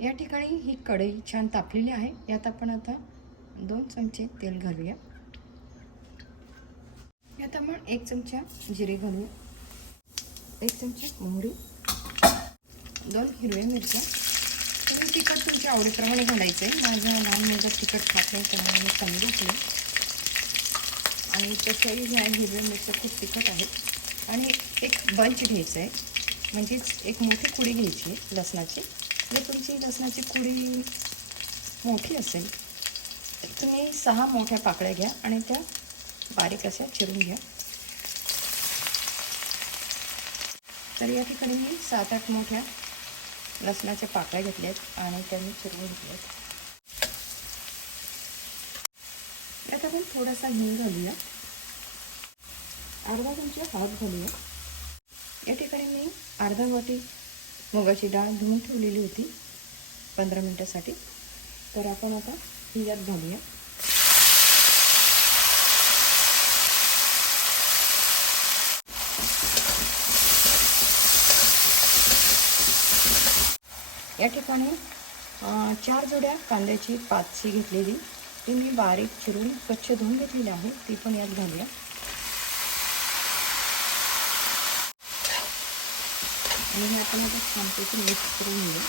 या ठिकाणी ही कढई छान तापलेली आहे. यात आपण आता 2 चमचे तेल घालूया. यात आपण 1 चमचा जिरे घालूया, 1 चमचा मोहरी, 2 हिरव्या मिरच्या. तुम्ही तिखट तुमच्या आवडीप्रमाणे घालायचं आहे. माझा लहान मुलगा तिखट खात नाही त्यामुळे मी कमी घातलं. आणि तशाही ह्या हिरव्या मिरच्या खूप तिखट आहेत. आणि एक बंच घ्यायचं आहे, म्हणजेच एक मोठी कुडी घ्यायची आहे लसणाची. जर तुमची लसणाची कुडी मोठी असेल तर तुम्ही 6 मोठ्या पाकळ्या घ्या आणि त्या बारीक अशा चिरून घ्या. तर या ठिकाणी मी 7-8 मोठ्या लसणाच्या पाकळ्या घेतल्या आहेत आणि त्या मी चिरून घेतल्या आहेत. यात आपण थोडासा हिंग घालूया, अर्धा चमचा हळद घालूया. या ठिकाणी मी अर्धा वाटी मुगाची डाळ धुवून ठेवलेली होती 15 मिनिटासाठी. तर आपण आता ही यात घालूया. या ठिकाणी 4 जोड्या कांद्याची पातशी घेतलेली, ती मी बारीक चिरून स्वच्छ धुवून घेतलेली आहे, ती पण यात घालूया. आणि हे आपण आता छानपैकी मिक्स करून घेऊया.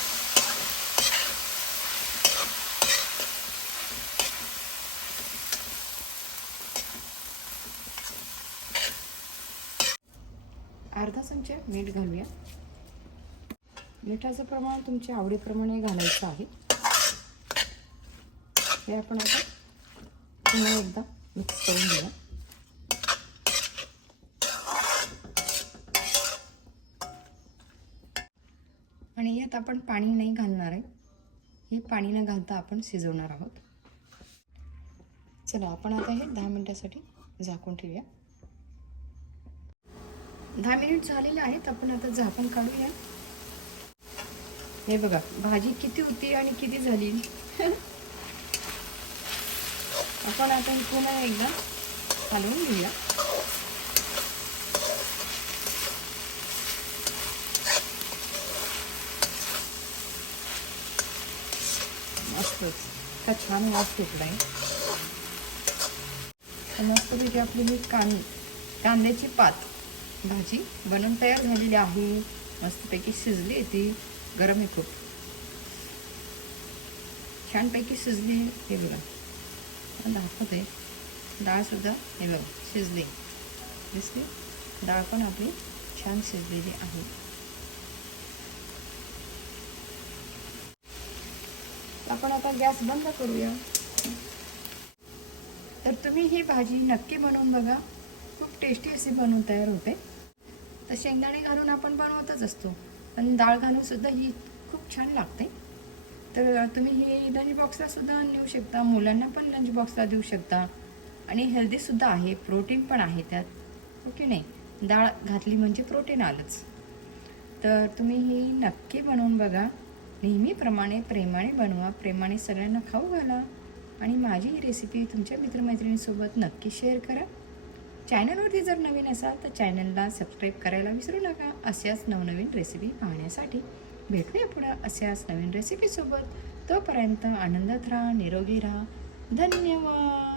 अर्धा चमचा मीठ घालूया. मिठाचं प्रमाण तुमच्या आवडीप्रमाणे घालायचं आहे. हे आपण आता पुन्हा एकदा मिक्स करून घेऊया. आणि यात आपण पाणी नाही घालणार आहे, हे पाणी न घालता आपण शिजवणार आहोत. चला आपण आता हे 10 मिनिटासाठी झाकून ठेवूया. 10 मिनिट झालेले आहेत. आपण आता झाकण काढूया. हे बघा भाजी किती होती आणि किती झाली. आपण आता ही पुन्हा एकदा हलवून घेऊया. मस्तच का छान वास सुटला आहे. मस्तपैकी आपली ही कांद्याची पात भाजी बनवून तयार झालेली आहे. मस्तपैकी शिजली, ती गरम आहे खूप, छानपैकी शिजली. हे बघा दाखवते, डाळसुद्धा हे बघा शिजली, दिसली डाळ पण आपली छान शिजलेली आहे. आपण आता गॅस बंद करूया. तर तुम्ही ही भाजी नक्की बनवून बघा, खूप टेस्टी अशी बनवून तयार होते. तर शेंगदाणे घालून आपण बनवतच असतो, पण डाळ घालून सुद्धा ही खूप छान लागते. तर तुम्ही ही लंच बॉक्सला सुद्धा नेऊ शकता, मुलांना पण लंच बॉक्सला देऊ शकता. आणि हेल्दीसुद्धा आहे, प्रोटीन पण आहे त्यात, ओके नाही. डाळ घातली म्हणजे प्रोटीन आलंच. तर तुम्ही ही नक्की बनवून बघा. नेहमीप्रमाणे प्रेमाने बनवा, प्रेमाने सगळ्यांना खाऊ घाला. आणि माझी ही रेसिपी तुमच्या मित्रमैत्रिणींसोबत नक्की शेअर करा. चॅनलवरती जर नवीन असाल तर चॅनलला सबस्क्राईब करायला विसरू नका. अशाच नवनवीन रेसिपी पाहण्यासाठी भेटूया पुढं अशाच नवीन रेसिपीसोबत. तोपर्यंत आनंदात राहा, निरोगी राहा. धन्यवाद.